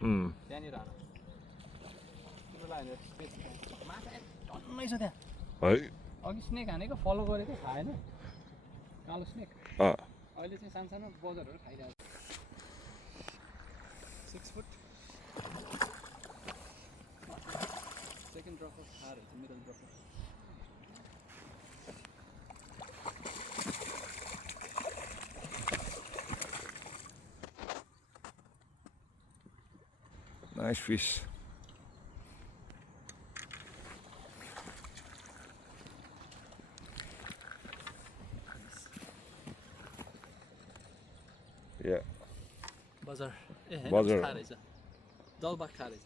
त्यहाँनिर हान तिमीलाई माछा टन्नै छ त्यहाँ है अघि स्नेक हानेको फलो गरेको खाएन कालो स्नेक अहिले चाहिँ सानो सानो बजरहरू खाइरहेको छ 6 फुट सेकेन्ड ड्रपर खाएर चाहिँ मिडल ड्रपर Nice fish. Yeah. बजार ए बजार खा रहेछ जलबाग खा रहेछ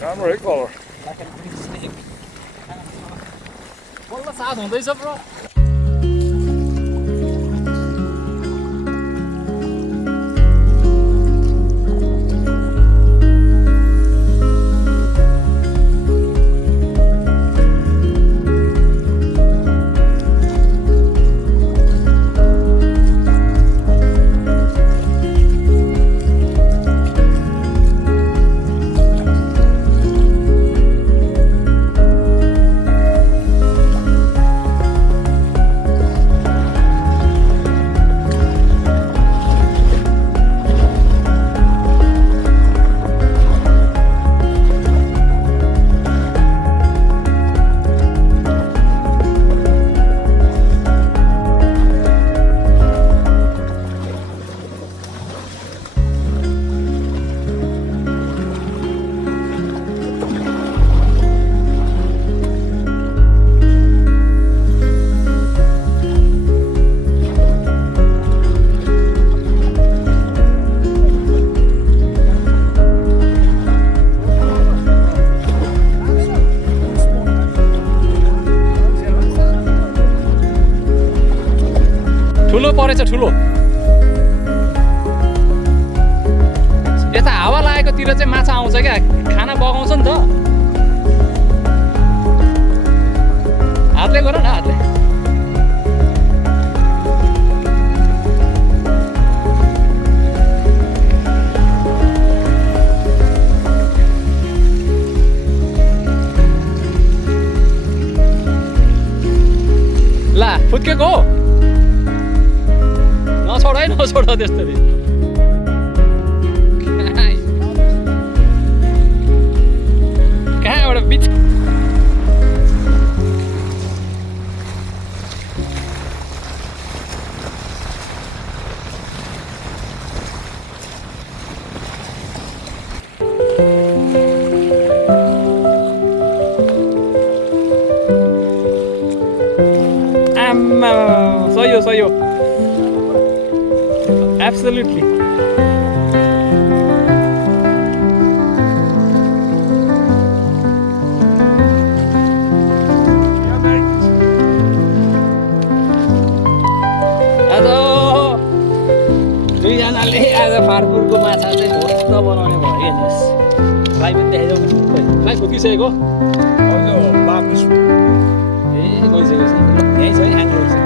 Camera color. Like a green snake. बल्ल साथ हुँदैछ ब्रो ठुलो परेछ ठुलो यता हावा लागेकोतिर चाहिँ माछा आउँछ क्या खाना बगाउँछ नि त हातले गर न हातले ला फुत्केको हो नछोड त्यस्तरी कहाँ एउटा बिच आम्मा सही हो Absolutely. दुईजनाले आज फार्मुरको माछा चाहिँ भोट बनाउने भयो हेर्नुहोस् भाइ पनि देखाइदेऊ न भाइ फुकिसकेको ए गइसकेको छ यहीँ छ है एङ्गल छ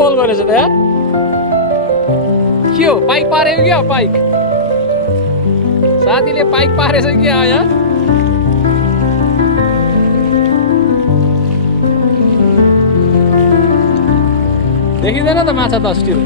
बल गरेछ त यार के हो पाइक पारेको क्या पाइक साथीले पाइक पारेछ क्या यार देखिँदैन त माछा त स्टिल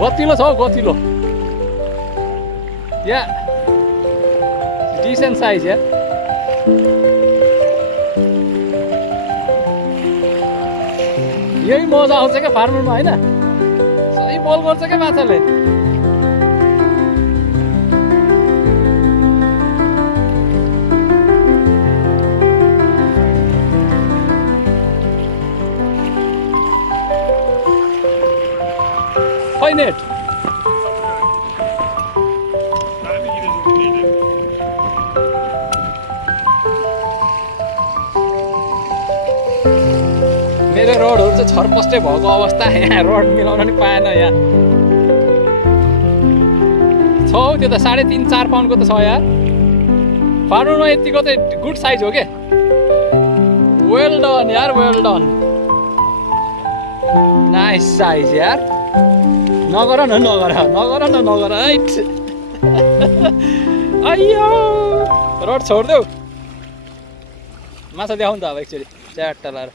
गतिलो छ हौ गतिलो या डिसेन्ट साइज या यही मजा आउँछ क्या फार्मरमा होइन सही बल गर्छ क्या माछाले खै नेट मेरो रडहरू चाहिँ छरपस्टै भएको अवस्था यहाँ रड मिलाउन नि पाएन यहाँ छ हौ त्यो त 3.5-4 पाउन्डको त छ यार फार्मरमा यतिको चाहिँ गुड साइज हो के वेल डन यार वेल डन नाइस साइज यार नगर न हैट अಯ್यो रड छोड्देऊ माछा देखाउनु त अब एकचोटि च्याट्टा लाएर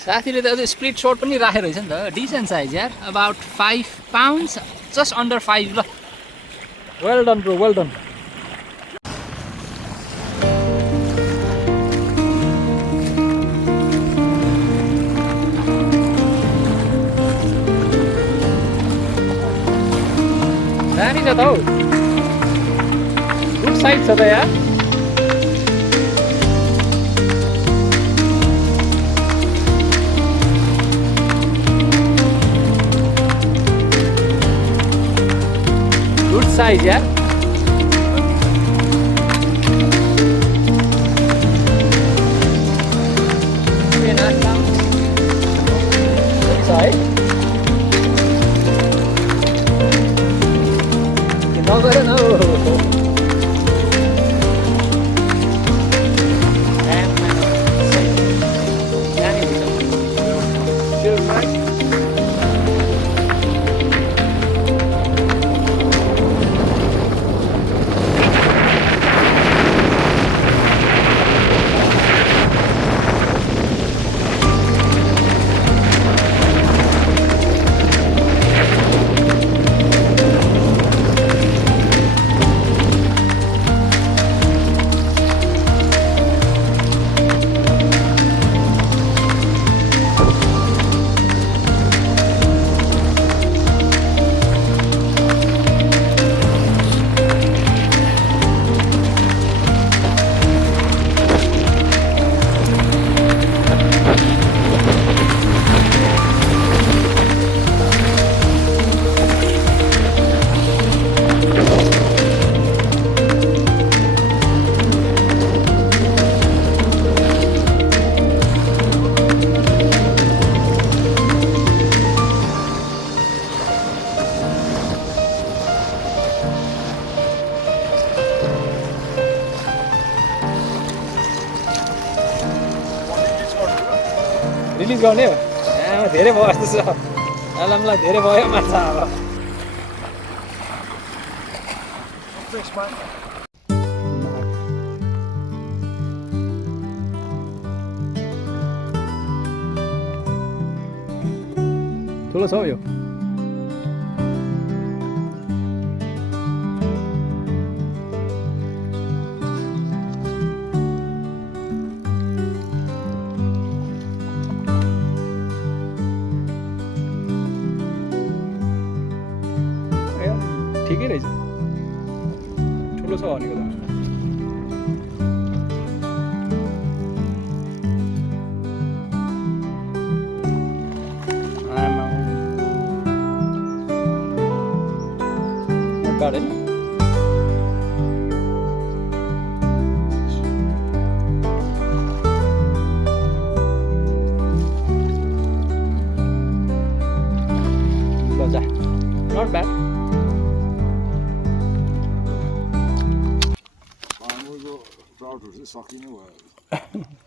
साथीले त अझै स्प्लिट सर्ट पनि राखेर रहेछ नि त डिसेन्ट साइज यार अबाउट 5 पाउन्ड्स जस्ट अन्डर 5 ल well done bro well done दामी छ त हौ गुड साइज छ त यार गुड साइज यार है नगर न रिलिज गर्ने हो धेरै भयो जस्तो छ आलमलाई धेरै भयो माछा अब ठुलो छ हौ यो ठिकै रहेछ ठुलो छ भनेको त मजाबाट होइन ल जा not bad Farmoor go trout is sucking away.